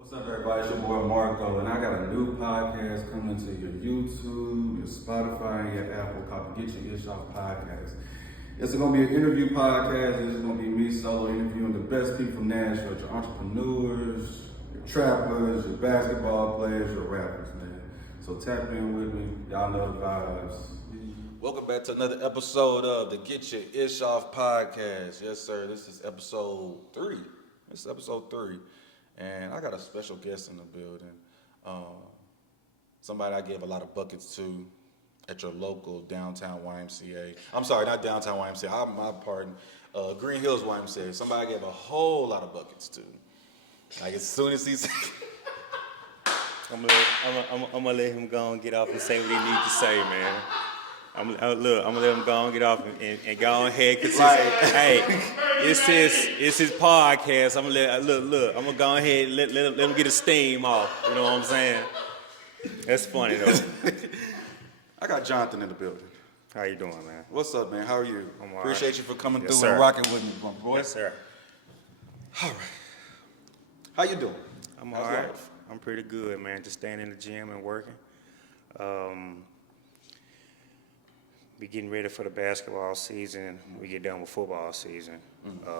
What's up, everybody? It's your boy Marco, and I got a new podcast coming to your YouTube, your Spotify, and your Apple called the Get Your Ish Off podcast. It's going to be an interview podcast. It's going to be me solo interviewing the best people from Nashville, your entrepreneurs, your trappers, your basketball players, your rappers, man. So tap in with me. Y'all know the vibes. Welcome back to another episode of the Get Your Ish Off podcast. Yes, sir. This is episode 3. This is episode 3. And I got a special guest in the building. Somebody I gave a lot of buckets to at your local downtown YMCA. I'm sorry, not downtown YMCA. I'm my pardon. Green Hills YMCA. Somebody I gave a whole lot of buckets to. Like as soon as he's I'm gonna let him go and get off and say what he needs to say, man. I'm gonna let him go and get off and go ahead, cause it's his podcast. I'm gonna I'm gonna go ahead and let him get his steam off. You know what I'm saying? That's funny though. I got Jonathon in the building. How you doing, man? What's up, man? How are you? I'm all right. Appreciate you for coming Yes, through sir. and rocking with me, my boy. Yes, sir. All right. How you doing? I'm How's all right. life? I'm pretty good, man. Just staying in the gym and working. Be getting ready for the basketball season. We get done with football season.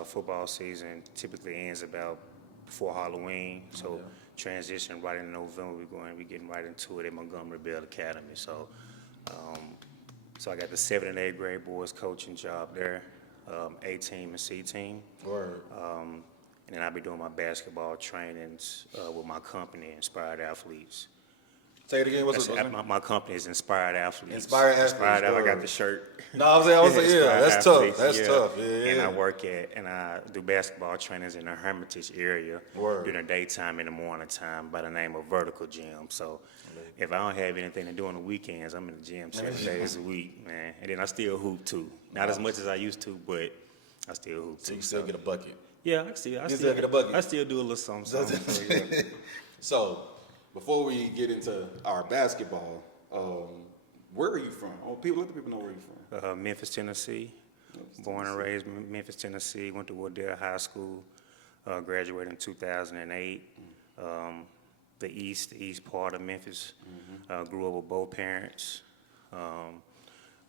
Football season typically ends about before Halloween. So transition right in November. We getting right into it at Montgomery Bell Academy. So, so I got the 7th and 8th grade boys coaching job there, A team and C team. Word. And then I'll be doing my basketball trainings with my company, Inspired Athletes. Say it again. What's it? My company is Inspired Athletes. Inspired Athletes, I got word. the shirt. No, I was saying, Inspired that's tough. Athletes, That's yeah. tough. Yeah. And I do basketball trainings in the Hermitage area Word. during the daytime and the morning time by the name of Vertical Gym. So if I don't have anything to do on the weekends, I'm in the gym 7 days a week, man. And then I still hoop too. Not as much as I used to, but I still hoop So too. you still get a bucket. Yeah, I still get a bucket. I still do a little something. So, yeah. So, before we get into our basketball, where are you from? Let the people know where you're from. Memphis, Tennessee. Born and raised in Memphis, Tennessee. Went to Waddell High School. Graduated in 2008. The east part of Memphis. Grew up with both parents.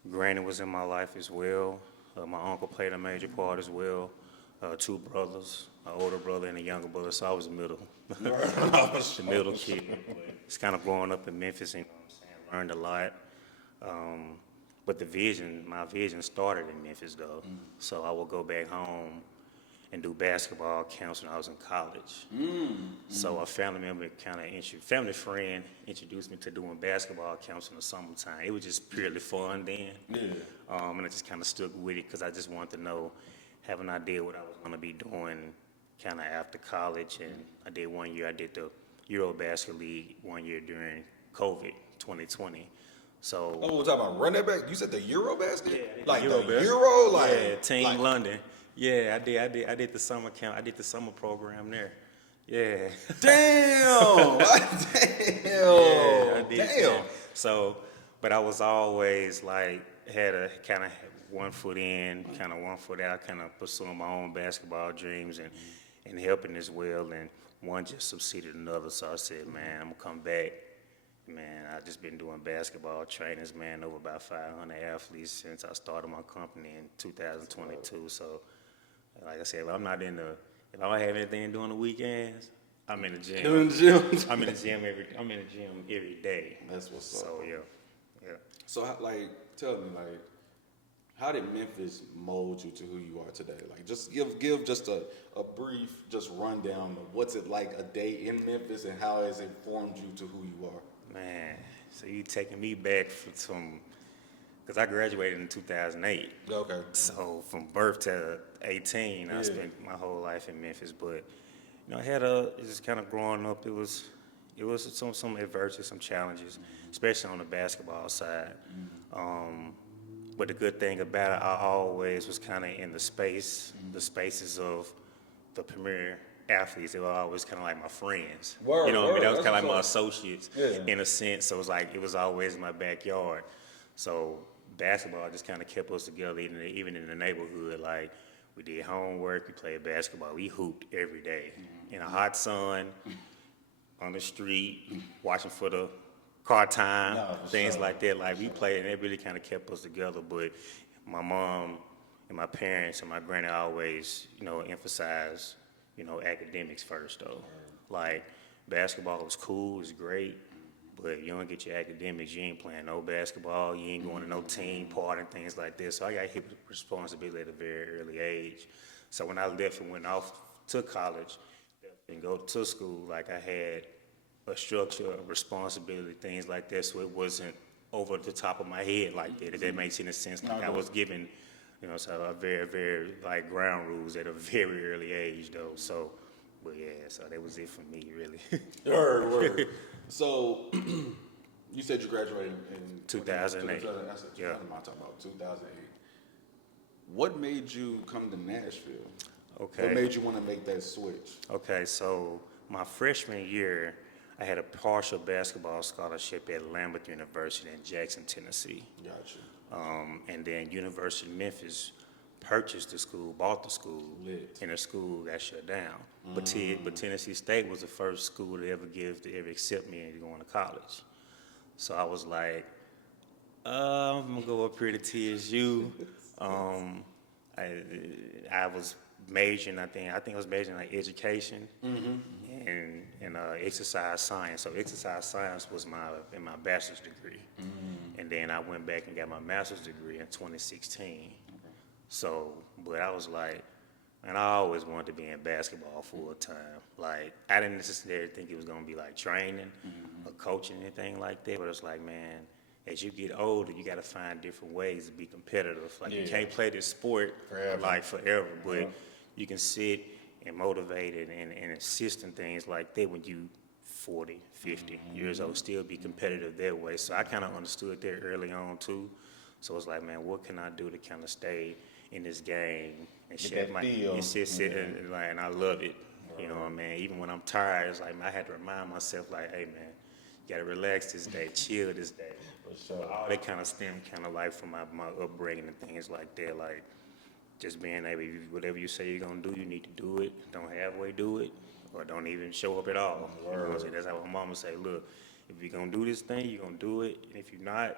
Granny was in my life as well. My uncle played a major part as well. 2 brothers, an older brother and a younger brother, so I was the middle. The middle kid. It's kind of growing up in Memphis, you know what I'm saying? Learned a lot. But my vision started in Memphis though. So I would go back home and do basketball camps when I was in college. So a family friend introduced me to doing basketball camps in the summertime. It was just purely fun then. And I just kind of stuck with it because I just wanted to have an idea what I was going to be doing kind of after college. And I did 1 year. I did the Eurobasket League 1 year during COVID 2020. So. Oh, we're talking about run that back. You said the Eurobasket? Yeah, like the Eurobasket. Euro, like yeah, Team like, London. Yeah, I did the summer camp. I did the summer program there. Yeah. Damn. Yeah, I did. Damn. That. So, but I was always like had a kind of 1 foot in, kind of 1 foot out, kind of pursuing my own basketball dreams and helping as well. And one just succeeded another. So I said, man, I'm gonna come back. Man, I've just been doing basketball trainings, man, over about 500 athletes since I started my company in 2022. So, like I said, if I don't have anything to do on the weekends, I'm in the gym. You in the gym? I'm in the gym every day. That's what's up. So yeah. So tell me, how did Memphis mold you to who you are today? Like, just give just a brief rundown of what's it like a day in Memphis and how has it formed you to who you are? Man, so you taking me back because I graduated in 2008. Okay. So from birth to 18, I spent my whole life in Memphis. But I had just kind of growing up. It was some adversity, some challenges, especially on the basketball side. But the good thing about it, I always was kind of in the spaces of the premier athletes. They were always kind of like my friends. Word, you know what I mean? That was that's kind of like my what's associates in a sense. So it was always in my backyard. So basketball just kind of kept us together, even in the neighborhood. Like we did homework, we played basketball, we hooped every day in a hot sun. on the street, watching for the car time, No, for things sure. like that. Like we played, and it really kind of kept us together. But my mom and my parents and my granny always, emphasized, academics first though. Like basketball was cool, it's great, but you don't get your academics, you ain't playing no basketball, you ain't going to no team party and things like this. So I got hit with responsibility at a very early age. So when I left and went off to college and go to school, like I had a structure, a responsibility, things like that, so it wasn't over the top of my head like that, if that makes any sense. Like I was given, so a very, very, like, ground rules at a very early age, though. So, but yeah, so that was it for me, really. Word. So, you said you graduated in 2008. I said, Yeah. I'm talking about 2008. What made you come to Nashville? Okay. What made you want to make that switch? Okay, so my freshman year, I had a partial basketball scholarship at Lambeth University in Jackson, Tennessee. Gotcha. And then University of Memphis purchased the school, bought the school, Lit. and the school got shut down. But Tennessee State was the first school to ever accept me and going to college. So I was like, I'm gonna go up here to TSU. I was majoring, I think I was majoring in like education and exercise science. So exercise science was in my bachelor's degree. And then I went back and got my master's degree in 2016. So, but I was like, and I always wanted to be in basketball full time. Like, I didn't necessarily think it was gonna be like training or coaching, anything like that. But it's like, man, as you get older, you gotta find different ways to be competitive. Like, you can't play this sport Forever. like forever, but you can sit and motivate and assist in things like that when you 40, 50 years old, still be competitive that way. So I kind of understood that early on too. So it's like, man, what can I do to kind of stay in this game and share that my feel. and I love it. You know what I mean? Even when I'm tired, it's like I had to remind myself, like, hey man, you gotta relax this day, chill this day. For sure. But all that kind of stemmed kind of like from my upbringing and things like that, like just being able, whatever you say you're gonna do, you need to do it. Don't halfway do it, or don't even show up at all. You know what I'm saying? That's how my mama say, look, if you're gonna do this thing, you're gonna do it, and if you're not,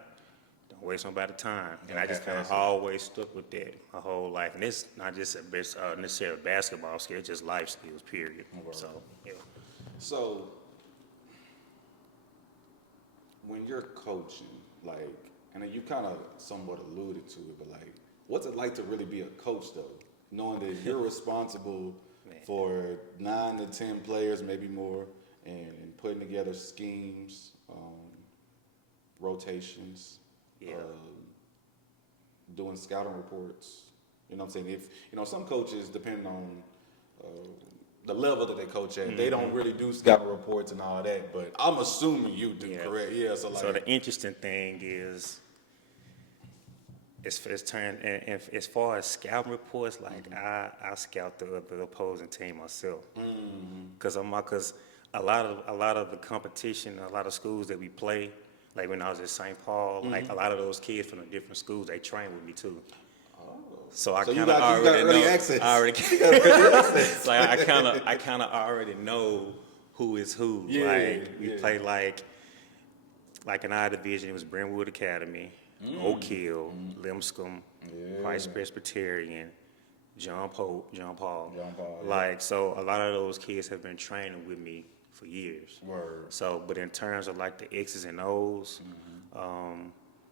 don't waste nobody's time. And I just kind of always stuck with that my whole life. And it's not just necessarily a basketball skill, it's just life skills, period. So, yeah. So, when you're coaching, like, and you kind of somewhat alluded to it, but like, what's it like to really be a coach though? Knowing that you're responsible for 9 to 10 players, maybe more, and putting together schemes, rotations, doing scouting reports. You know what I'm saying? If some coaches, depending on the level that they coach at, they don't really do scouting reports and all that. But I'm assuming you do, correct? Yeah. So the interesting thing is, as far as scouting reports, like I scout the opposing team myself, because a lot of the competition, a lot of schools that we play, like when I was at St. Paul, like a lot of those kids from the different schools, they train with me too. So I kind of already know. Access. I already like I kind of already know who is who. We play like in our division, it was Brentwood Academy, Oak Hill, Lipscomb, Christ Presbyterian, John Paul. Like, so a lot of those kids have been training with me for years. Word. So, but in terms of like the X's and O's,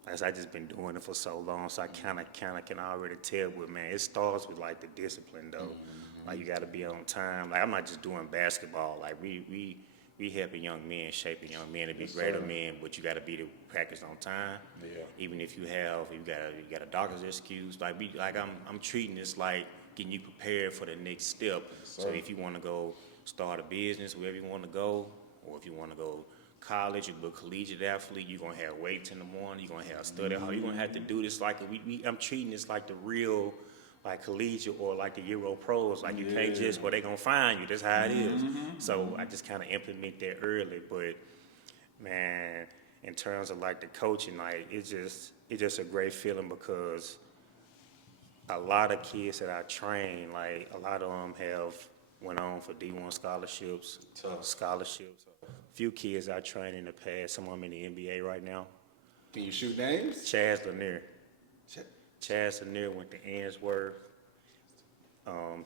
as I just been doing it for so long, so I kind of can already tell. But man, it starts with like the discipline though. Like you got to be on time. Like I'm not just doing basketball. Like we helping young men, shaping young men to be greater men. But you got to be to practice on time. Yeah. Even if you got a doctor's excuse. Like I'm treating this like getting you prepared for the next step. So if you want to go start a business, wherever you want to go, or if you want to go college, you be a collegiate athlete, you're going to have weights in the morning, you're going to have study hall, you're going to have to do this like, I'm treating this like the real, like collegiate or like the Euro pros, like you can't just, well, they going to find you, that's how it is. So I just kind of implement that early, but man, in terms of like the coaching, like it's just a great feeling because a lot of kids that I train, like a lot of them have went on for D1 scholarships, few kids I trained in the past. Some of them in the NBA right now. Can you shoot names? Chaz Lanier. Chaz Lanier went to Ainsworth.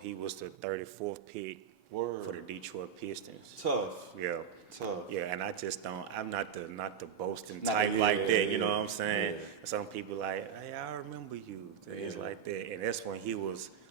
He was the 34th pick for the Detroit Pistons. Tough. Yeah. Tough. Yeah, and I just don't. I'm not the boasting Not type the- like that. You know yeah, what I'm saying? yeah. Some people like, hey, I remember you. Things Yeah. like that. And that's when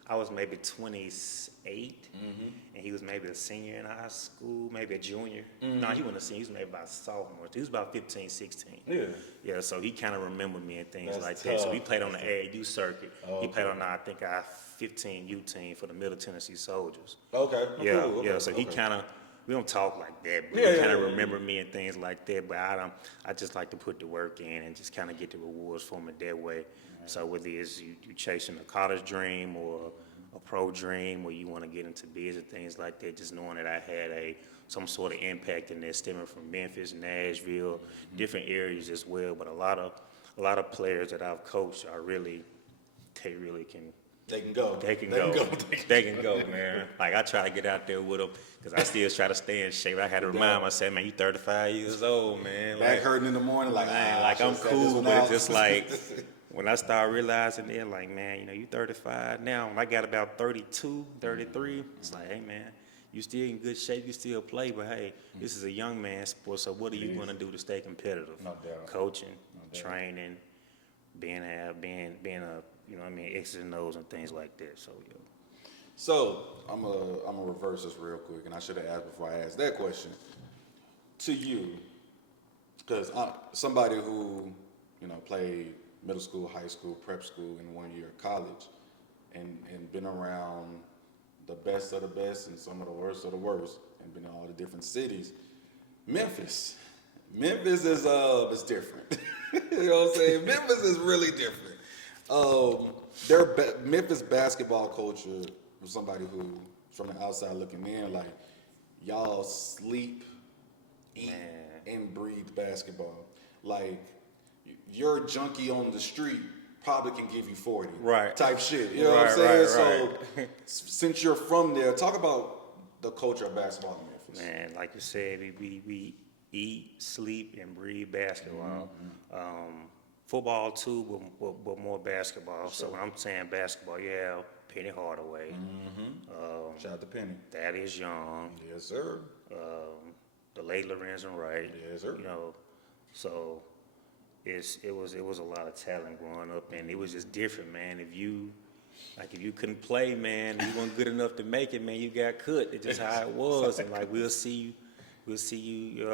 I was maybe 28, and he was maybe a senior in high school, maybe a junior. No, he wasn't a senior. He was maybe about a sophomore. He was about 15, 16. Yeah. Yeah, so he kind of remembered me and things That's like that. So he tough. played on the AAU circuit. Oh, He played okay. on, I think, our 15U team for the Middle Tennessee Soldiers. Okay. Yeah, Cool. Okay. yeah. So he Okay. kind of, we don't talk like that, but Yeah, he kind of yeah. remember me and things like that. But I just like to put the work in and just kind of get the rewards from it that way. So whether it's you chasing a college dream or a pro dream, or you want to get into business, things like that, just knowing that I had some sort of impact in that stemming from Memphis, Nashville, different areas as well. But a lot of players that I've coached are they really can. They can go. They can go, man. Like, I try to get out there with them because I still try to stay in shape. I had to remind myself, man, you 35 years old, man. Back Like, hurting in the morning, like, man, I like I'm should've sat this cool, one but out. it's just like when I start realizing they're like, man, you know, you 35 now. When I got about 32, 33, it's like, hey, man, you still in good shape, you still play, but hey, this is a young man's sport, so what are you going to do to stay competitive? No doubt. Coaching, No doubt. training, being a, you know what I mean, X's and O's and things like that. So, yeah. So I'm gonna reverse this real quick, and I should have asked before I asked that question. To you, because somebody who played middle school, high school, prep school, and 1 year of college, and been around the best of the best and some of the worst of the worst, and been in all the different cities. Memphis is different. You know what I'm saying? Memphis is really different. Memphis basketball culture, from somebody who from the outside looking in, like, y'all sleep, eat, and breathe basketball. Like, your junkie on the street probably can give you 40. Right. Type shit. You know what I'm saying? Right. So, since you're from there, talk about the culture of basketball in Memphis. Man, like you said, we eat, sleep, and breathe basketball. Football too, but more basketball. So when I'm saying basketball, you have Penny Hardaway, Shout out to Penny. Thaddeus Young, Yes, sir. the late Lorenzen Wright. Yes, sir. You know, so it was a lot of talent growing up, and it was just different, man. If you couldn't play, man, you weren't good enough to make it, man, you got cut. It's just how it was, and like we'll see you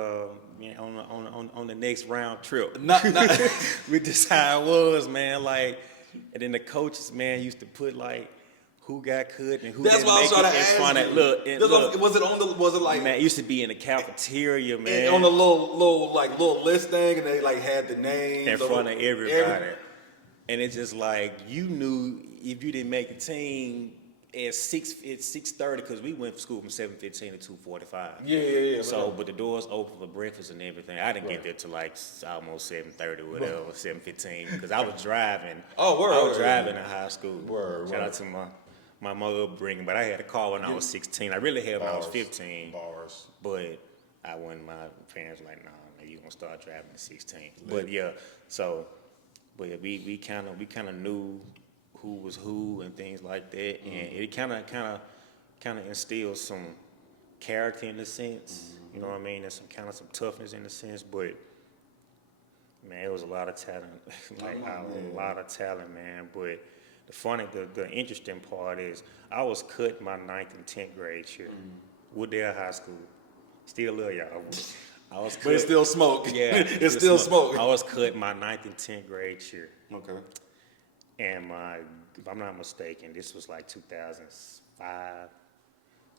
man, on the next round trip. With just how it was, man. Like, and then the coaches, man, used to put like who got cut and who That's didn't what I make was trying it to in ask front you. of look. Was it like Man, it used to be in the cafeteria, man. on the little list thing, and they like had the names in front of everybody. And it's just like, you knew if you didn't make a team at 6:30, because we went to school from 7:15 to 2:45. Yeah. So, but the doors open for breakfast and everything. I didn't get there till like almost 7:30 or whatever, 7:15, because I was driving. Oh, word, I was word. driving to high school. Word. Shout out to my mother upbringing, but I had a car when I was 16. I really had when I was 15. Bars. But I went, my parents were like, nah, you gonna start driving at 16. But yeah, so, but yeah, we kind of knew who was who and things like that, and it kind of instilled some character in a sense, you know what I mean, and some toughness in a sense. But man, it was a lot of talent, a lot of talent, man. But the interesting part is I was cut my 9th and 10th grade year. Wooddale High School. Still love y'all. I was cut. But it's still smoke. Yeah. it's still smoke. I was cut my 9th and 10th grade year. Okay. And if I'm not mistaken, this was like 2005.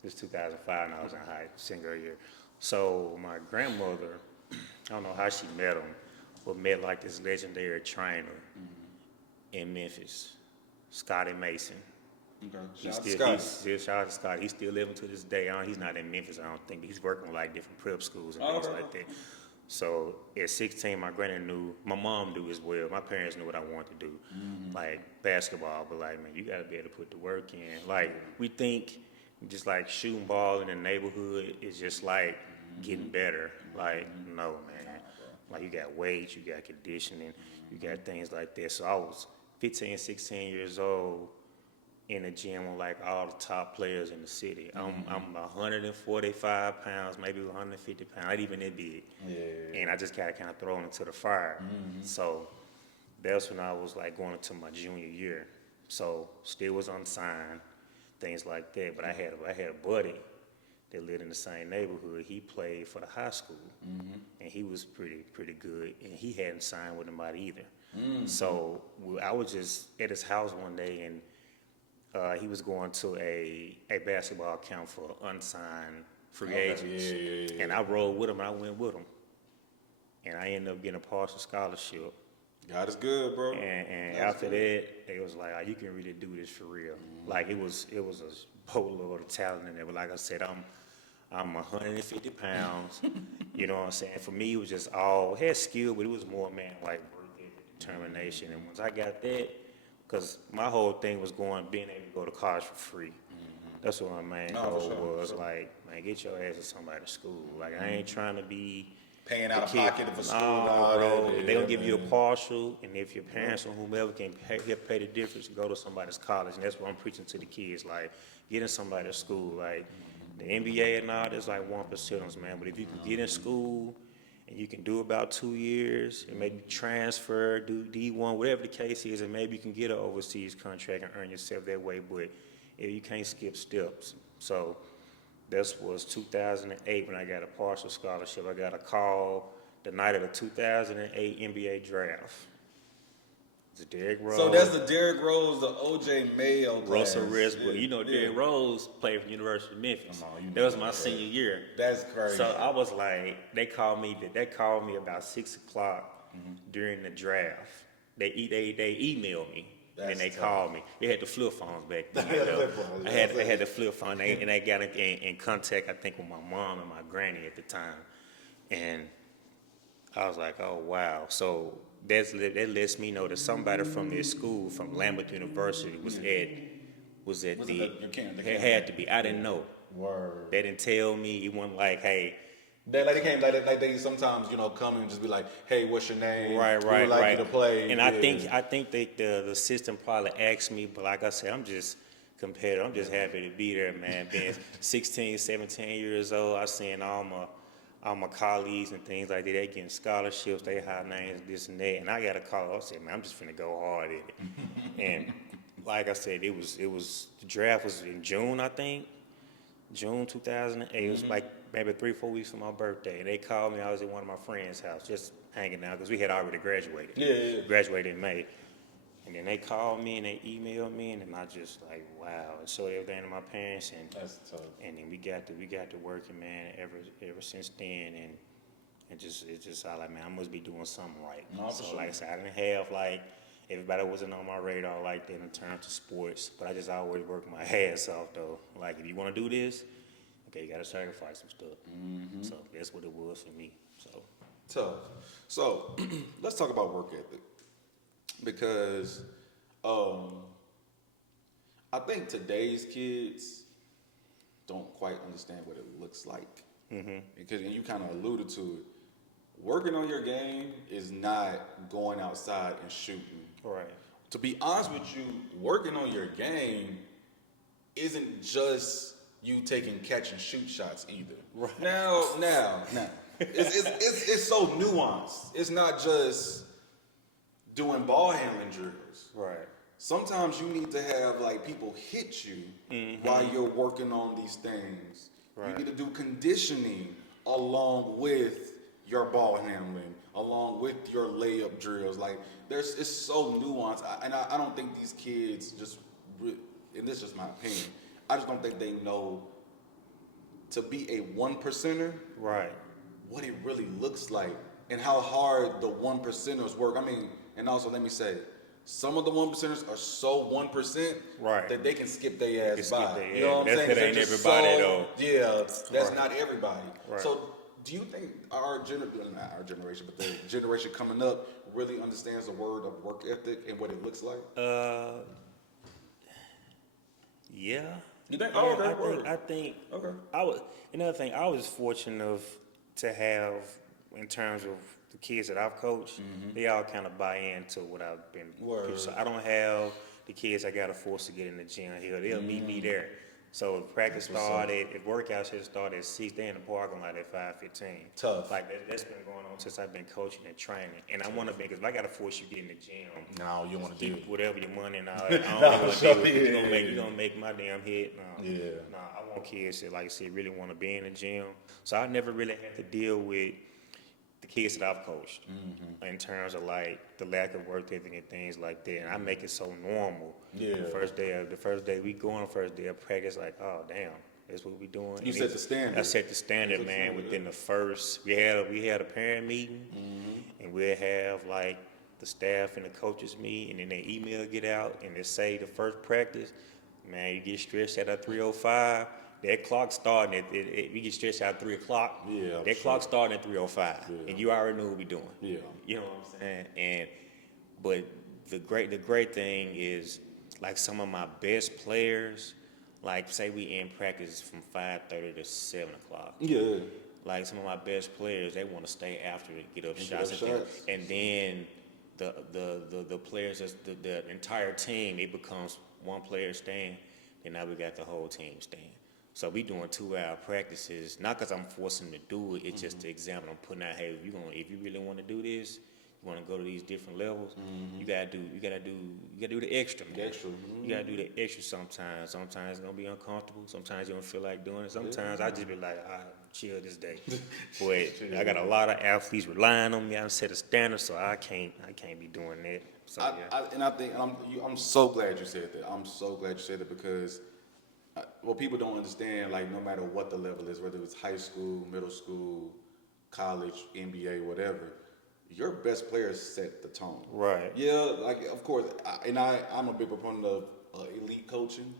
This was 2005 and I was in single year. So my grandmother, I don't know how she met him, but met like this legendary trainer in Memphis, Scotty Mason. Okay. Shout out to Scotty. He's still living to this day. He's not in Memphis, I don't think, but he's working with like different prep schools and things like that. So at 16, my granny knew, my mom knew as well. My parents knew what I wanted to do, like basketball. But like, man, you got to be able to put the work in. Like, we think just like shooting ball in the neighborhood is just like getting better. Like, no, man. Like, you got weights, you got conditioning, you got things like that. So I was 15, 16 years old in the gym with like all the top players in the city. I'm 145 pounds, maybe 150 pounds, not even that big. Yeah. And I just got kind of thrown into the fire. So that's when I was like going into my junior year. So still was unsigned, things like that. But I had a buddy that lived in the same neighborhood. He played for the high school, and he was pretty good. And he hadn't signed with anybody either. So I was just at his house one day, and he was going to a basketball camp for unsigned free agents. And I rode with him, and I went with him. And I ended up getting a partial scholarship. God is good, bro. And after that, it was like, oh, you can really do this for real. Like, it was a boatload of talent in there. But like I said, I'm 150 pounds. You know what I'm saying? For me, it was just all, had skill, but it was more, man, like work ethic, determination. And once I got that, because my whole thing was being able to go to college for free. That's what my main goal was. Like, man, get your ass to somebody's school. Like, I ain't trying to be paying out of pocket for school. No, bro. If they don't give you a partial, and if your parents or whomever can pay the difference, go to somebody's college. And that's what I'm preaching to the kids. Like, get in somebody's school. Like, the NBA and all, there's like 1%, man. But if you can get in school and you can do about 2 years and maybe transfer, do D1, whatever the case is, and maybe you can get an overseas contract and earn yourself that way. But you can't skip steps. So this was 2008 when I got a partial scholarship. I got a call the night of the 2008 NBA draft. It's Derrick Rose. So that's the Derrick Rose, the O.J. Mayo class. Russell Westbrook. You know, Derrick Rose played for the University of Memphis. Come on, you know that was my senior year. That's crazy. So I was like, they called me about 6 o'clock during the draft. They emailed me. And they called me. They had the flip phones back then. I had the flip phone, and they got in contact, I think, with my mom and my granny at the time. And I was like, oh, wow. So that lets me know that somebody from this school, from Lambeth University, was at had to be. I didn't know. Word. They didn't tell me. It wasn't like, hey. They sometimes come and just be like, hey, what's your name? Right. We would like you to play. And I think the system probably asked me, but like I said, I'm just competitive. I'm just happy to be there, man. Being 16, 17 years old, I seen all my colleagues and things like that. They getting scholarships, they high names, this and that. And I got a call. I said, man, I'm just finna go hard at it. And like I said, it was the draft was in June, I think. June 2008. It was like maybe 3-4 weeks from my birthday. And they called me. I was at one of my friends' house just hanging out because we had already graduated. Yeah. Graduated in May. And then they called me and they emailed me, and then I just like, wow. And showed everything to my parents. And that's tough. And then we got to working, man, ever since then. And it's just I like, man, I must be doing something right. No, so sure. like I said, I didn't have like everybody wasn't on my radar like that in terms of sports, but I just always worked my ass off though. Like, if you want to do this, okay, you got to sacrifice some stuff. So that's what it was for me. So tough. So let's talk about work ethic, because I think today's kids don't quite understand what it looks like. Because, and you kind of alluded to it, working on your game is not going outside and shooting. right. To be honest with you, working on your game isn't just you taking catch and shoot shots either. Right. Now, it's so nuanced. It's not just doing ball handling drills. Right. Sometimes you need to have like people hit you while you're working on these things. Right. You need to do conditioning along with your ball handling, along with your layup drills. Like, it's so nuanced, and I don't think these kids and this is just my opinion, I just don't think they know to be a 1%er, Right. what it really looks like and how hard the 1%ers work. I mean, and also let me say, some of the 1%ers are so 1% Right. that they can skip their ass by. skip their You know what I'm ass. saying? That 'Cause ain't they're just everybody, though. Yeah, that's Right. not everybody. Right. So do you think not our generation, but the generation coming up really understands the word of work ethic and what it looks like? Yeah. You think? Yeah, Oh, okay. I think Okay. another thing, I was fortunate enough to have, in terms of the kids that I've coached, they all kind of buy into what I've been. Word. So I don't have the kids I got to force to get in the gym here. They'll meet me there. So if practice That's what's up. started, if workouts had started at 6, they in the parking lot at 5:15. Tough. Like that's been going on since I've been coaching and training. And I want to be, because if I got to force you to get in the gym, No, you want to do keep it. whatever your money and all that. I don't want to sure, deal with it. yeah. You gonna make my damn head. No. Yeah. No, I want kids that, like I said, really want to be in the gym. So I never really had to deal with the kids that I've coached in terms of like the lack of work ethic and things like that. And I make it so normal. Yeah. The first day we go on the first day of practice, like, oh damn, that's what we doing. You set the standard. I set the standard, man. Within the first, we had a parent meeting, and we'd have like the staff and the coaches meet, and then they email get out, and they say the first practice, man, you get stretched out at 3:05. That clock starting at we get stretched out at 3 o'clock. Yeah, I'm that sure. clock starting at 3:05, and you already know what we doing. Yeah. You know what I'm saying? But the great thing is, like, some of my best players, like say we in practice from 5:30 to 7 o'clock. Yeah. Like some of my best players, they want to stay after to get up And shots, get up shots. and then the players, the entire team, it becomes one player staying, and now we got the whole team staying. So we doing 2-hour practices, not because I'm forcing them to do it. It's just the example I'm putting out. Hey, if you really want to do this, you want to go to these different levels, you gotta do the extra, man. The extra. You gotta do the extra sometimes. Sometimes it's gonna be uncomfortable. Sometimes you don't feel like doing it. Sometimes I just be like, all right, chill this day. But I got a lot of athletes relying on me. I set a standard, so I can't be doing that. So yeah. I think I'm so glad you said that. I'm so glad you said it because what people don't understand, like no matter what the level is, whether it's high school, middle school, college, NBA, whatever, your best players set the tone. Right. Yeah, like of course, I'm a big proponent of elite coaching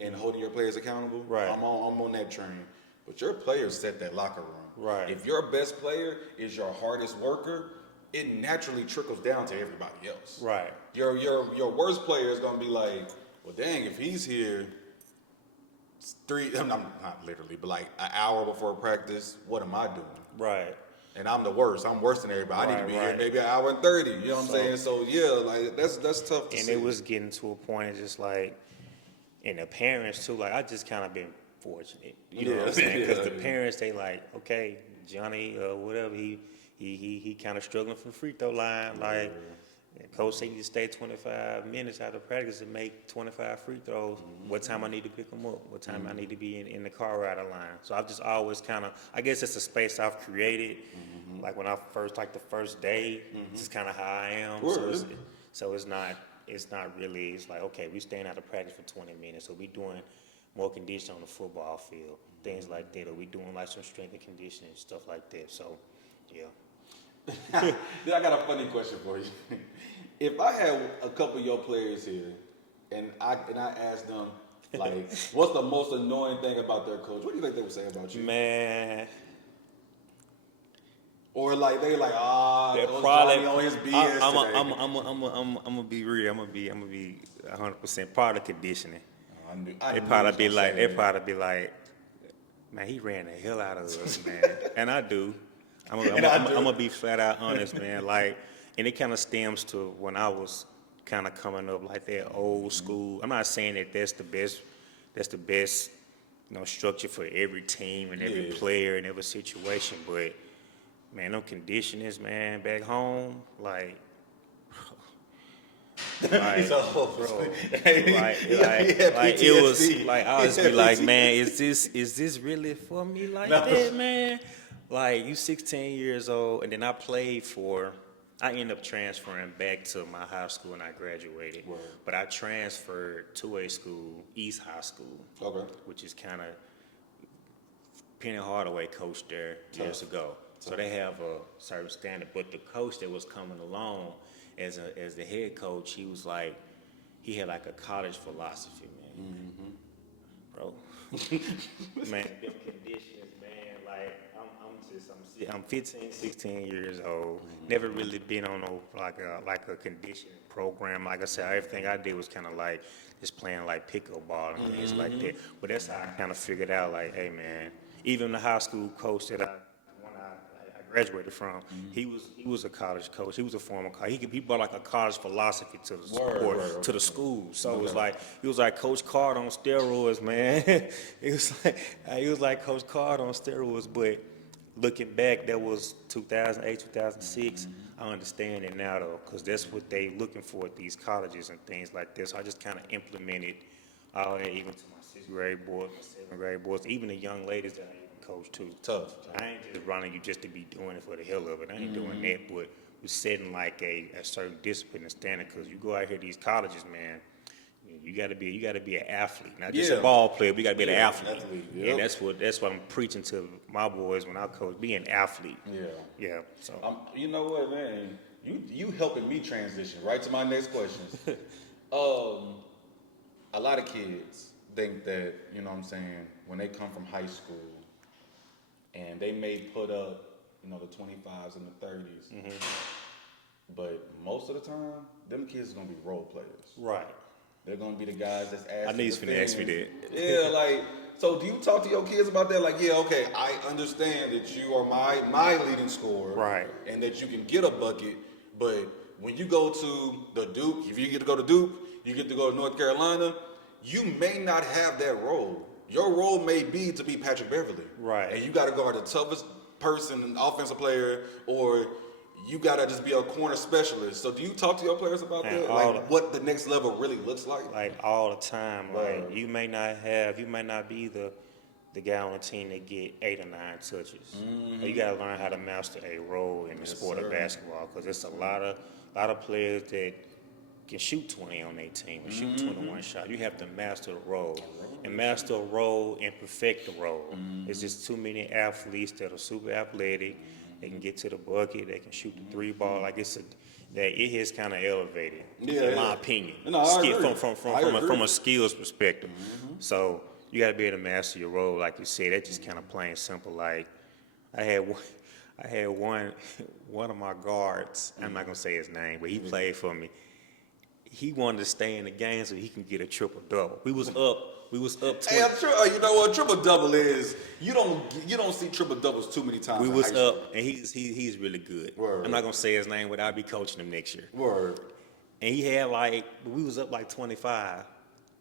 and holding your players accountable. Right. I'm on that train. But your players set that locker room. Right. If your best player is your hardest worker, it naturally trickles down to everybody else. Right. Your worst player is gonna be like, well, dang, if he's here I'm not literally, but like an hour before practice, what am I doing? Right. And I'm the worst. I'm worse than everybody. I need to be here Right. maybe an hour and 30. You know what I'm saying? So yeah, like that's tough to see. And it was getting to a point, it's just like, and the parents too, like I just kind of been fortunate. You know what I'm saying? Because the parents, they like, okay, Johnny, whatever, he kind of struggling from free throw line. Like, coach said you stay 25 minutes out of practice and make 25 free throws. What time I need to pick them up? What time I need to be in the car rider line? So I've just always kind of, I guess it's a space I've created. Like when I first, like the first day, this is kind of how I am. So it's not really, it's like, okay, we staying out of practice for 20 minutes. So we doing more conditioning on the football field, things like that. Or we doing like some strength and conditioning, stuff like that. So, yeah. Then I got a funny question for you. If I had a couple of your players here, and I asked them, like, what's the most annoying thing about their coach? What do you think they would say about you? Man. Or like they like, They're Coach probably Johnny on his BS today. I'm gonna be real. I'm gonna be 100% part of conditioning. I They knew probably you be was like, gonna say they probably be like, man, he ran the hell out of us, man. And I do. I'm gonna be flat out honest, man. Like, and it kind of stems to when I was kind of coming up, like that old school. I'm not saying that that's the best, structure for every team and every player and every situation. But man, them conditioners, man, back home, like it was like I was be like, man, is this really for me like that, man? Like, you 16 years old, and then I ended up transferring back to my high school and I graduated. Word. But I transferred to a school, East High School, which is kind of, Penny Hardaway coached there years ago. So they have a certain standard. But the coach that was coming along as the head coach, he had like a college philosophy, man. Bro, Man, them conditions, man, like, I'm 15, 16 years old. Never really been on no, like a conditioning program. Like I said, everything I did was kind of like just playing like pickleball and things like that. But that's how I kind of figured out, like, hey, man, even the high school coach that when I graduated from, he was a college coach. He was a former coach. He brought like a college philosophy to the sport, to the school. So it was like he was like Coach Card on steroids, man. He was like Coach Card on steroids. But looking back, that was 2008, 2006. I understand it now though, because that's what they looking for at these colleges and things like this. So I just kind of implemented all that, even to my sixth grade boys, my seventh grade boys, even the young ladies that I even coach too. Tough. I ain't just running you just to be doing it for the hell of it. I ain't doing that, but we're setting like a certain discipline and standard. Because you go out here, these colleges, man, you gotta be an athlete, not just a ball player. But you gotta be an athlete, and that's what I'm preaching to my boys when I coach. Be an athlete. Yeah. So you know what, man? You helping me transition right to my next question. A lot of kids think that, you know what I'm saying, when they come from high school and they may put up, you know, the 25s and the 30s, but most of the time, them kids are gonna be role players. right. They're gonna be the guys that's asking. I knew you was finna ask me that. Yeah, like, so do you talk to your kids about that? Like, yeah, okay, I understand that you are my leading scorer, Right. and that you can get a bucket, but when you go to the Duke, if you get to go to Duke, you get to go to North Carolina, you may not have that role. Your role may be to be Patrick Beverly, Right. And you got to guard the toughest person, an offensive player, or you gotta just be a corner specialist. So do you talk to your players about that? Like what the next level really looks like? Like all the time. Like you may not be the guy on the team that get 8 or 9 touches. You gotta learn how to master a role in the sport of basketball, because it's a lot of players that can shoot 20 on their team and shoot 21 shots. You have to master the role. And master a role and perfect the role. It's just too many athletes that are super athletic. They can get to the bucket. They can shoot the 3-ball. Like it has kind of elevated, in my opinion. No, I agree. From a skills perspective. So you got to be able to master your role, like you said. That's just kind of plain simple. Like I had one of my guards. I'm not gonna say his name, but he played for me. He wanted to stay in the game so he can get a triple double. We was up. 20. Hey, I'm sure. You know what triple double is? You don't see triple doubles too many times. We was up, and he's really good. Word. I'm not gonna say his name, but I'll be coaching him next year. Word. And he had we was up like 25,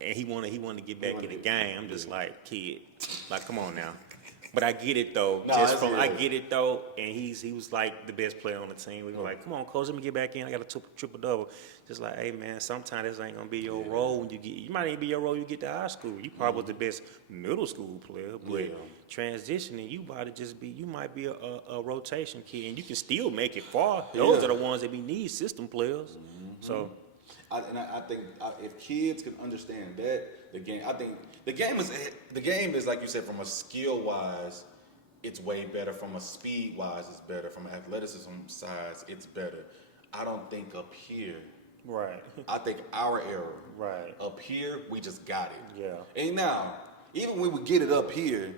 and he wanted to get back in the game. I'm just like, kid, like come on now. But I get it though. I get it though, and he was like the best player on the team. We were like, come on, coach, let me get back in. I got a triple double. Just like, hey man, sometimes this ain't gonna be your role when you might ain't be your role when you get to high school. You probably was the best middle school player, but transitioning, you might be a rotation kid, and you can still make it far. Those are the ones that we need system players. So. I think if kids can understand that, the game is like you said, from a skill wise, it's way better. From a speed wise, it's better. From an athleticism size, it's better. I don't think up here. Right. I think our era. Right. Up here, we just got it. Yeah. And now, even when we get it up here,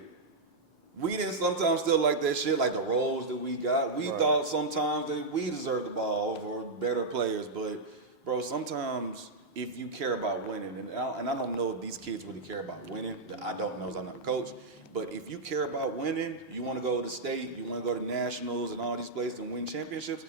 we didn't sometimes still like that shit, like the roles that we got. We thought sometimes that we deserved the ball for better players, but bro, sometimes if you care about winning, and I don't know if these kids really care about winning. I don't know, 'cause I'm not a coach. But if you care about winning, you want to go to state, you want to go to nationals and all these places and win championships,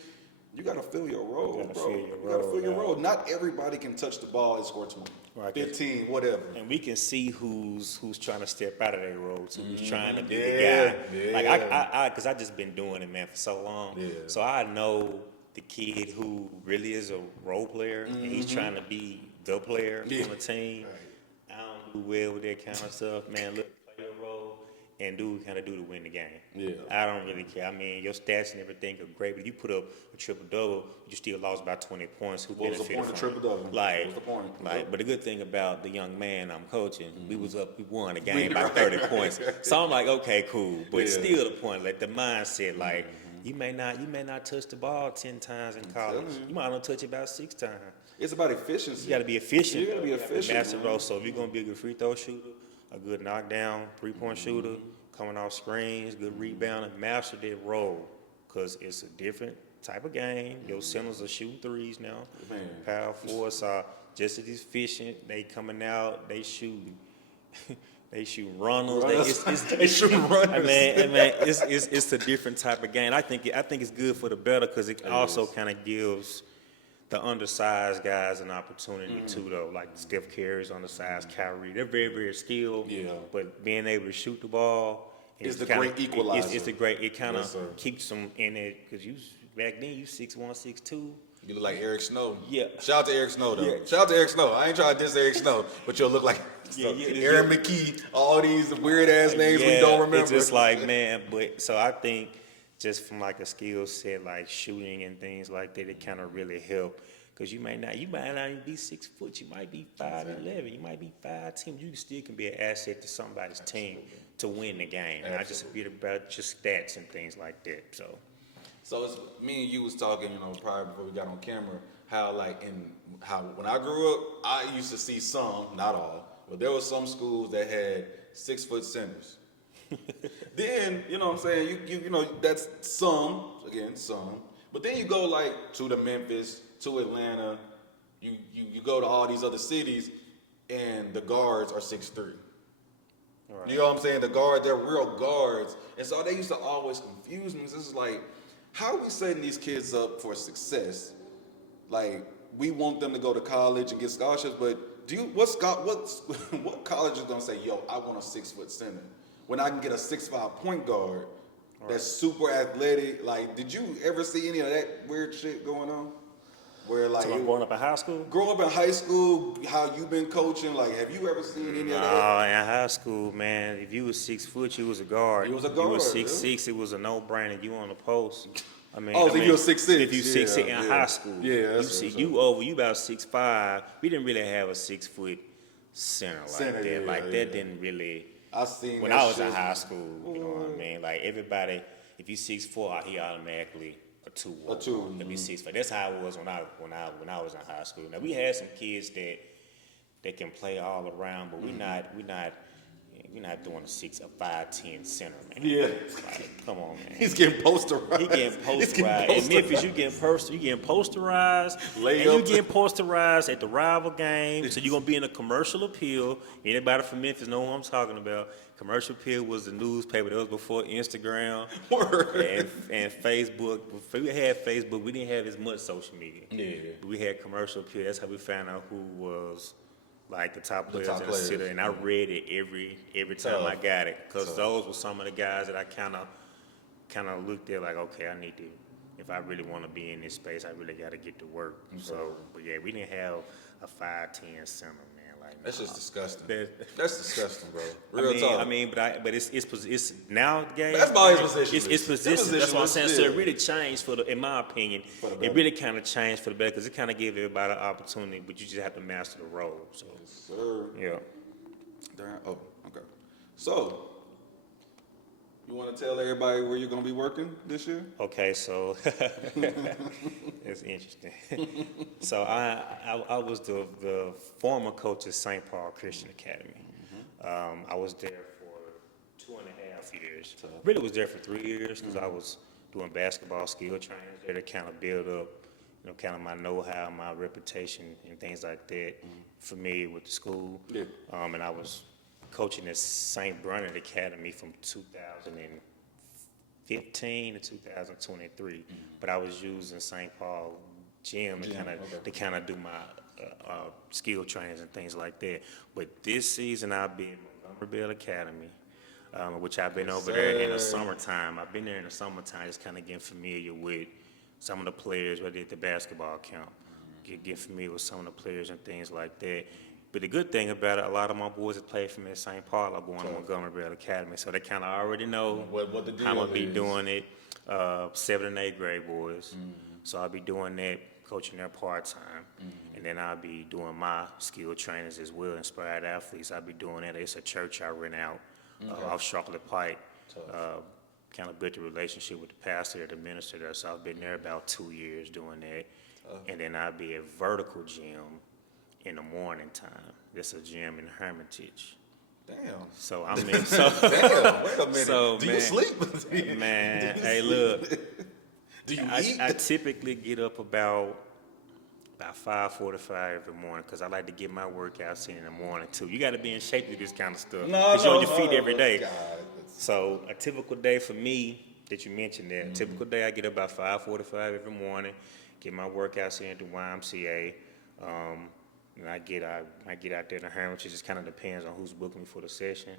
you got to fill your role, bro. You got to fill your role. Not everybody can touch the ball and score 20, 15, whatever. And we can see who's trying to step out of their role, who's trying to be the guy. Yeah. Because I just been doing it, man, for so long. Yeah. So I know the kid who really is a role player, and he's trying to be the player on the team. I don't do well with that kind of stuff, man. Look, play your role and do what you kind of do to win the game. Yeah. I don't really care. I mean, your stats and everything are great, but you put up a triple double, you still lost by 20 points. Who what was the point of triple double? Like, what was the point? But the good thing about the young man I'm coaching, we won the game by 30 points. So I'm like, okay, cool, but still the point, like the mindset, like. You may not touch the ball 10 times in college. You might not touch it about 6 times. It's about efficiency. You got to be efficient. You got to be efficient. Master role. So if you're gonna be a good free throw shooter, a good knockdown, three-point shooter, coming off screens, good rebounder, master that role, because it's a different type of game. Your centers are shooting threes now. Man. Power forwards are just as efficient. They coming out, they shooting. They shoot runners. They shoot runners. I mean, it's a different type of game. I think it's good for the better because it also kind of gives the undersized guys an opportunity too, though. Like Steph Curry's undersized, Kyrie. They're very, very skilled. Yeah. But being able to shoot the ball It's the kinda, great equalizer. It's the great. It kind of Yes, sir. keeps them in it because back then you 6'1", 6'2". You look like Eric Snow. Yeah. Shout out to Eric Snow, though. Yeah. Shout out to Eric Snow. I ain't trying to diss Eric Snow, but you'll look like Aaron McKee, all these weird-ass names we don't remember. It's just like, man, but so I think just from like a skill set, like shooting and things like that, it kind of really help. Because you might not even be 6 foot. You might be 5'11". You might be 5'10". You still can be an asset to somebody's team to win the game. Not just be about just stats and things like that. So it's me and you was talking, prior before we got on camera, how when I grew up, I used to see some, not all, but there were some schools that had 6 foot centers. Then, you know what I'm saying, you that's some. But then you go like to the Memphis, to Atlanta, you go to all these other cities and the guards are 6'3". Right. You know what I'm saying? The guards, they're real guards. And so they used to always confuse me. This is like, how are we setting these kids up for success? Like, we want them to go to college and get scholarships, but what college is gonna say, yo, I want a 6 foot center when I can get a 6'5" point guard that's super athletic? Like, did you ever see any of that weird shit going on? Where like growing up in high school? Growing up in high school, how you been coaching, like have you ever seen any of that? Oh, in high school, man, if you was 6 foot, you was a guard. You was a guard. You was 6'6", it was a no-brainer. You on the post. If you was 6'6". If you 6'6" in high school. Yeah, you about 6'5". We didn't really have a 6 foot center like that. That didn't really. I seen when that I was shit. in high school. You know what I mean? Like everybody, if you 6'4", he automatically a two. A two. If you 6'5", that's how it was when I was in high school. Now we had some kids that can play all around, but we're not doing a 5'10" center, man. Yeah. Like, come on, man. He's getting posterized. He getting posterized. In Memphis, you getting posterized. Layup. And you getting posterized at the rival game. So you're going to be in a commercial appeal. Anybody from Memphis know who I'm talking about. Commercial appeal was the newspaper. That was before Instagram and Facebook. Before we had Facebook, we didn't have as much social media. Yeah. We had commercial appeal. That's how we found out who was like the top players in the city, and I read it every time I got it, because those were some of the guys that I kind of looked at like, okay, I need to, if I really want to be in this space, I really got to get to work. So, but yeah, we didn't have a 5'10" center, man. Like that's just disgusting. That's disgusting, bro. Real talk. But it's now the game. Basketball is position. It's position. That's what I'm saying. So it really changed in my opinion, it really kind of changed for the better because it kind of gave everybody an opportunity, but you just have to master the role. So, yes, sir. Yeah. Oh, okay. So, you want to tell everybody where you're going to be working this year? Okay, so it's interesting. So I was the former coach at St. Paul Christian Academy. I was there for 2.5 years. Really was there for 3 years because I was doing basketball skill training there to kind of build up, kind of my know-how, my reputation, and things like that. Familiar with the school. Yeah. And I was coaching at St. Bernard Academy from 2015 to 2023, but I was using St. Paul gym to kind of do my skill trainings and things like that. But this season I'll be in Montgomery Academy, which I've been over there in the summertime. I've been there in the summertime, just kind of getting familiar with some of the players, whether at the basketball camp, get familiar with some of the players and things like that. But the good thing about it, a lot of my boys that play for me at St. Paul are going to Montgomery Academy, so they kind of already know what the deal how I'm going to be is. doing it. 7th and 8th grade boys. So I'll be doing that, coaching their part-time. And then I'll be doing my skill trainings as well, inspired athletes. I'll be doing that. It's a church I rent out off Chocolate Pike. Kind of built a relationship with the pastor, the minister there. So I've been there about 2 years doing that. And then I'll be at Vertical Gym in the morning time. That's a gym in Hermitage. Damn. So I'm in. So Damn. Wait a minute. So, do man, you sleep? man, Do you hey, sleep? look. Do you eat? I typically get up about 5:45 every morning because I like to get my workouts in the morning too. You got to be in shape to do this kind of stuff. Because you're on your feet every day. God. So a typical day for me that you mentioned there, typical day I get up about 5:45 every morning, get my workouts in at the YMCA. And I get out there in a hurry, which just kind of depends on who's booking me for the session.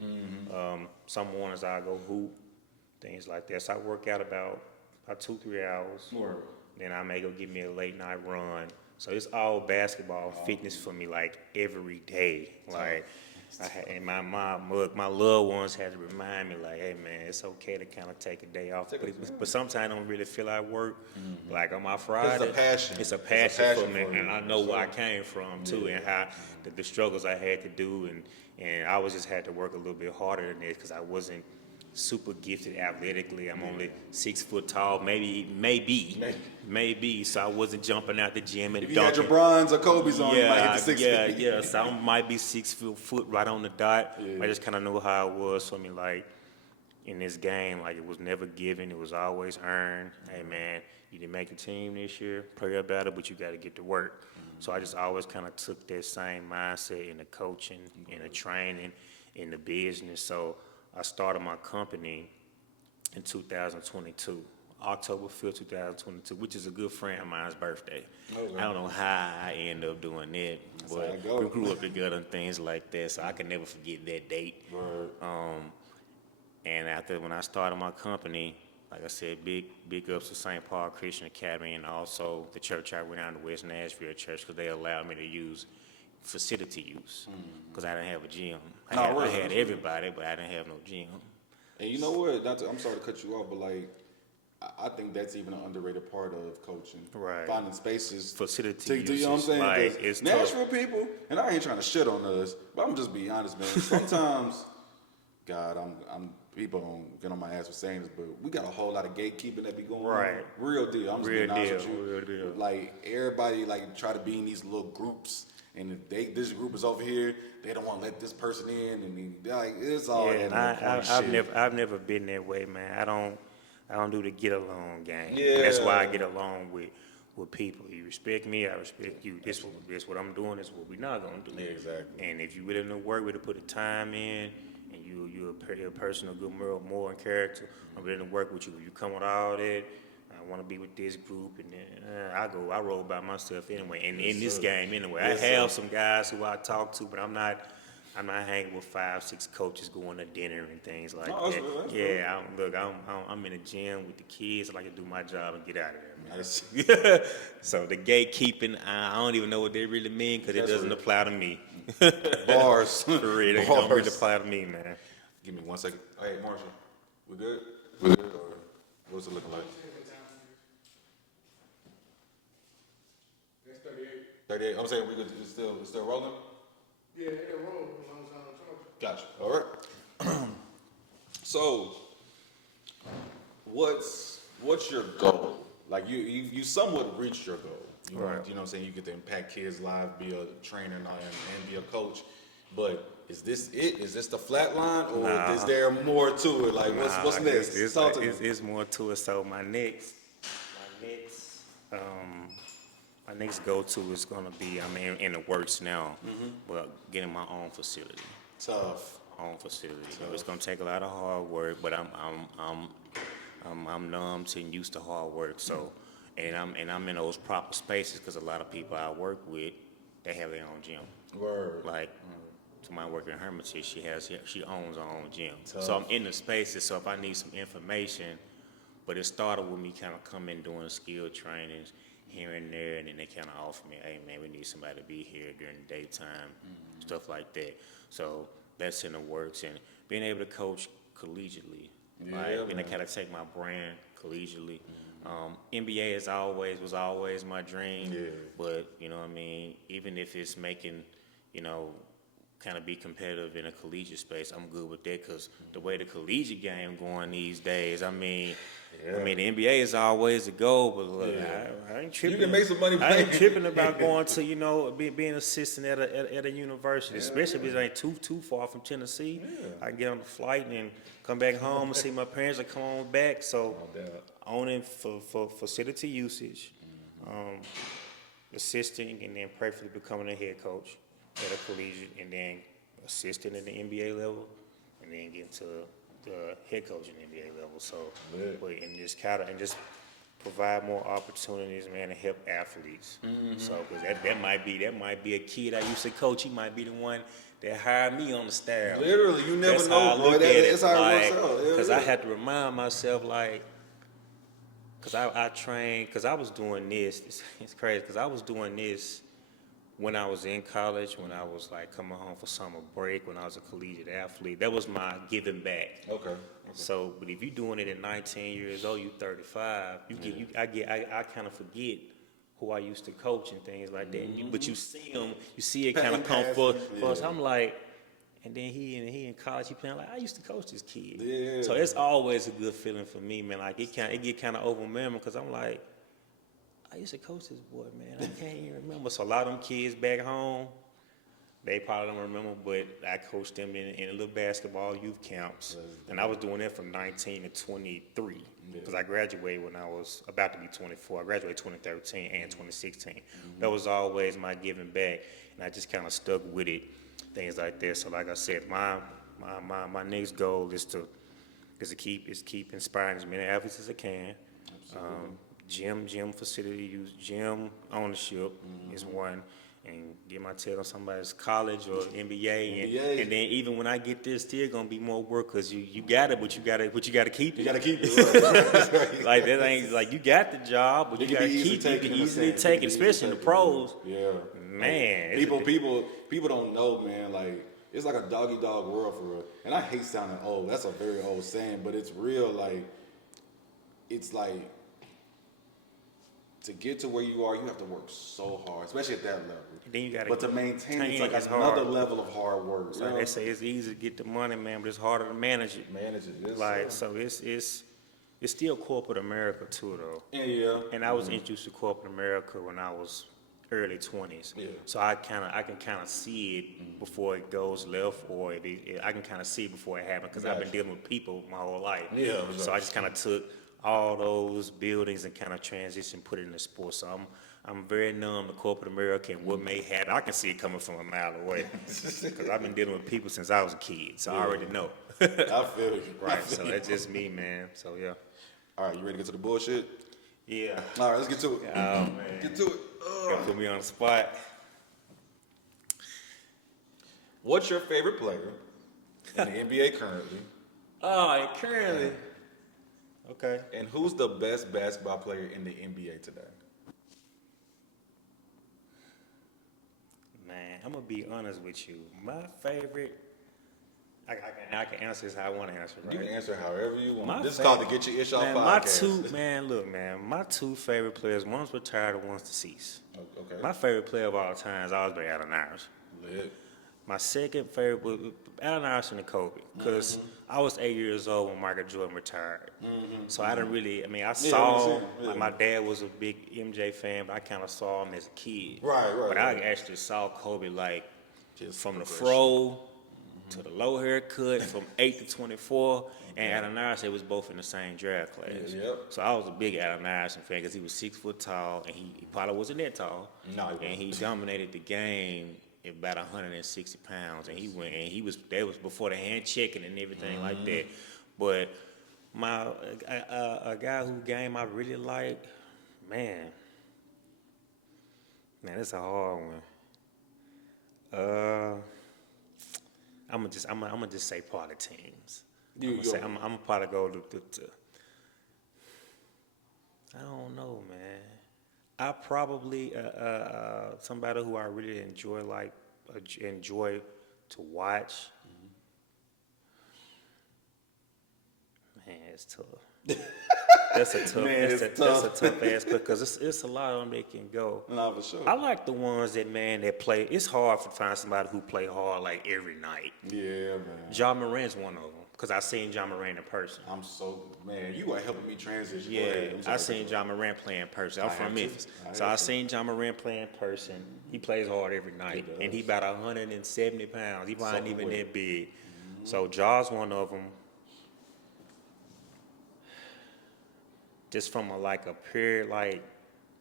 Some mornings I go hoop, things like that. So I work out about 2-3 hours. More. Then I may go get me a late night run. So it's all basketball fitness for me, like every day. Like, and my loved ones had to remind me, like, hey man, it's okay to kind of take a day off. But sometimes I don't really feel like work. Like on my Friday, It's a passion. It's a passion for me, you. and I know where I came from too, and how the struggles I had to do, and I was just had to work a little bit harder than this because I wasn't super gifted athletically. I'm only 6 foot tall, maybe. So I wasn't jumping out the gym and If you dunking. had your bronze or Kobe's on, you might hit the 6 feet. Yeah. So I might be 6 foot right on the dot. I just kind of know how it was for me. Like in this game, like it was never given; it was always earned. Hey man, you didn't make the team this year. Pray about it, but you got to get to work. So I just always kind of took that same mindset in the coaching, in the training, in the business. So I started my company in 2022, October 5th, 2022, which is a good friend of mine's birthday. Okay. I don't know how I ended up doing that, how it go. but we grew up together and things like that, so I can never forget that date. Word. And after when I started my company, like I said, big ups to St. Paul Christian Academy and also the church I went out to West Nashville Church because they allowed me to use facility use because I didn't have a gym. I had everybody, but I didn't have no gym. And you know what? I'm sorry to cut you off, but like, I think that's even an underrated part of coaching. Right. Finding spaces. Facility You know what I'm uses, saying? like, 'Cause it's Nashville people, and I ain't trying to shit on us, but I'm just be honest, man. Sometimes, God, people don't get on my ass for saying this, but we got a whole lot of gatekeeping that be going on. Right. Real deal. I'm just Real being honest deal, with you. real deal. Like everybody like try to be in these little groups. And if this group is over here, they don't want to let this person in, and like it's all and I've never been that way, man. I don't do the get along game. Yeah. That's why I get along with people. You respect me, I respect you. This what I'm doing. This what we're not gonna do. Yeah, exactly. And if you willing to work with to put the time in, and you're a person of good moral and character, I'm willing to work with you. You come with all that. I want to be with this group, and then I roll by myself anyway. And in this game anyway, I have some guys who I talk to, but I'm not hanging with 5-6 coaches going to dinner and things like that. That's Yeah, I'm in the gym with the kids. I like to do my job and get out of there. Nice. So the gatekeeping, I don't even know what they really mean because it doesn't apply to me. Bars. For real, it don't really apply to me, man. Give me 1 second. Hey, Marshall, we good? We good? Or what's it looking like? That's 38. 38. I'm saying we good. It's still rolling. Yeah, it'll roll as long as I don't charge. Gotcha. All right. So, what's your goal? Like you somewhat reached your goal. You know what I'm saying? You get to impact kids' lives, be a trainer and be a coach. But is this it? Is this the flat line, or is there more to it? Like what's next? It's more to it. So my next go-to is gonna be, in the works now, but getting my own facility. Tough. Own facility. So it's gonna take a lot of hard work, but I'm numb to and used to hard work. So, and I'm in those proper spaces because a lot of people I work with, they have their own gym. Word. Like, to my work in Hermitage, she owns her own gym. Tough. So I'm in the spaces. So if I need some information, but it started with me kind of coming doing skill trainings here and there, and then they kind of offer me, hey man, we need somebody to be here during the daytime, stuff like that. So that's in the works, and being able to coach collegiately, right? Being able to kind of take my brand collegially. NBA was always my dream, but you know what I mean. Even if it's making, kind of be competitive in a collegiate space, I'm good with that because the way the collegiate game going these days, I mean, the NBA is always the goal, but look, I ain't tripping. You can make some money I ain't playing. tripping about going to, you know, being assistant at a university, especially if it ain't too far from Tennessee. I can get on the flight and come back home and see my parents and come on back. So owning for facility usage, assisting, and then prayerfully becoming a head coach at a collegiate, and then assisting at the NBA level, and then getting to the head coach at the NBA level. So, but in this kind of, and just provide more opportunities, man, to help athletes. So, because that might be a kid I used to coach. He might be the one that hired me on the staff. Literally, you never That's know, how I bro. look at it. That's how it works out. Because I had to remind myself, like, because I trained, because I was doing this. It's crazy, because I was doing this when I was in college, when I was like coming home for summer break, when I was a collegiate athlete. That was my giving back. Okay. So, but if you're doing it at 19 years old, you 35, I kind of forget who I used to coach and things like that. But you see it kind of come for us. I'm like, and then he in college, he playing like, I used to coach this kid. Yeah. So it's always a good feeling for me, man. Like it get kind of overwhelming because I'm like, I used to coach this boy, man. I can't even remember. So a lot of them kids back home, they probably don't remember, but I coached them in little basketball youth camps. And I was doing that from 19 to 23 because I graduated when I was about to be 24. I graduated 2013 and 2016. That was always my giving back, and I just kind of stuck with it, things like that. So like I said, my next goal is to keep inspiring as many athletes as I can. Gym facility use, gym ownership is one, and get my tail on somebody's college or NBA, and then even when I get there, still gonna be more work because you got it, but you gotta keep it. You gotta keep it. Right. Like that ain't like you got the job, but you gotta keep it. You can easily take it, especially in the pros. Yeah, Man. People don't know, man. Like it's like a dog world for real. And I hate sounding old. That's a very old saying, but it's real. Like it's like. To get to where you are, you have to work so hard, especially at that level. Then you gotta but to maintain it's like it's another hard. level of hard work. Like they say, it's easy to get the money, man, but it's harder to manage it. Yes, like sir. so, it's still corporate America too, though. Yeah. And I was introduced to corporate America when I was early 20s. Yeah. So I can kind of see it before it goes left, or I can kind of see it before it happens because I've been dealing with people my whole life. Yeah. So I just kind of took all those buildings and kind of transition, put it in the sports. So I'm very numb to corporate America and what may happen. I can see it coming from a mile away because I've been dealing with people since I was a kid, so I already know. I feel you. Right, so that's just me, man. So yeah. All right, you ready to get to the bullshit? Yeah. All right, let's get to it. Oh man. Get to it. Gotta put me on the spot. What's your favorite player in the NBA currently? Oh, currently. Okay. And who's the best basketball player in the NBA today? Man, I'm gonna be honest with you. My favorite, I can answer this how I want to answer, right? You can answer however you want. This is favorite- called the Get Your Ish Off man, podcast. my two favorite players, one's retired and one's deceased. Okay. My favorite player of all time has always been Allen Iverson. Lit. My second favorite was Allen Iverson and Kobe, because I was 8 years old when Michael Jordan retired. So I didn't really, I saw, like my dad was a big MJ fan, but I kind of saw him as a kid. Right. But I actually saw Kobe like Just from the progression. fro to the low haircut, from 8 to 24, and Allen Iverson was both in the same draft class. Yep. So I was a big Allen Iverson fan because he was 6 foot tall, and he probably wasn't that tall. No, he and wasn't. he dominated the game at about 160 pounds, and that was before the hand checking and everything like that. But a guy whose game I really like, man, that's a hard one. I'm gonna just say part of teams. I'm gonna probably go to I don't know, man. I probably somebody who I really enjoy to watch. Man, it's tough. that's a tough, Man, that's, it's a, that's a tough. tough aspect because it's a lot of them that can go. Nah, for sure. I like the ones that play. It's hard to find somebody who play hard like every night. Yeah, man. Ja Morant's one of them because I seen Ja Morant in person. I'm so, man, you are helping me transition. Go Yeah, ahead. I'm I sorry. seen Ja Morant play in person. I'm I from have to. Memphis, I so have I to. seen Ja Morant play in person. He plays hard every night, does. and he about 170 pounds. He wasn't Soaking even wet. that big. So Ja's one of them. Just from a pure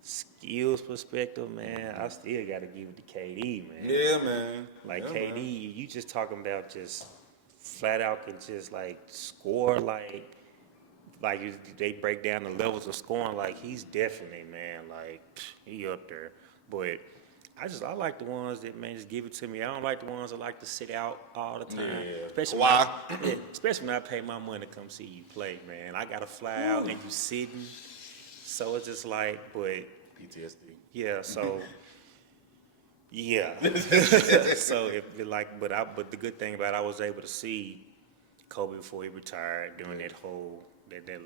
skills perspective, man, I still gotta give it to KD, man. Yeah, man. Like Yeah, KD, man. you just talking about just flat out can just score they break down the levels of scoring. He's definitely, man, he up there. But I like the ones that, man, just give it to me. I don't like the ones that like to sit out all the time. Yeah. Especially Why? especially when I pay my money to come see you play, man. I gotta fly out and you sitting. So it's just but PTSD. yeah, so yeah. So but the good thing about it, I was able to see Kobe before he retired during that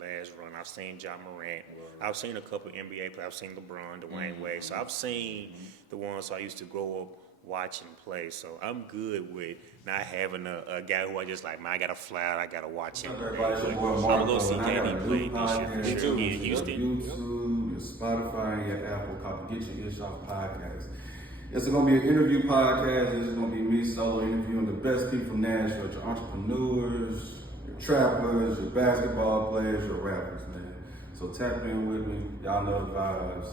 last run. I've seen Ja Morant. I've seen a couple of NBA players. I've seen LeBron, Dwayne Wade. So I've seen the ones I used to grow up watching play. So I'm good with not having a guy who I just man, I gotta fly out, I gotta watch him. Everybody, it's your boy I'm Marco, gonna go see and I got a KD new play this year for podcast sure. on He in Houston. YouTube, your Spotify, and your Apple called Get Your Ish Off podcast. It's going to be an interview podcast. It's going to be me solo interviewing the best people from Nashville, your entrepreneurs, your trappers, your basketball players, your rappers, man. So tap in with me. Y'all know the vibes.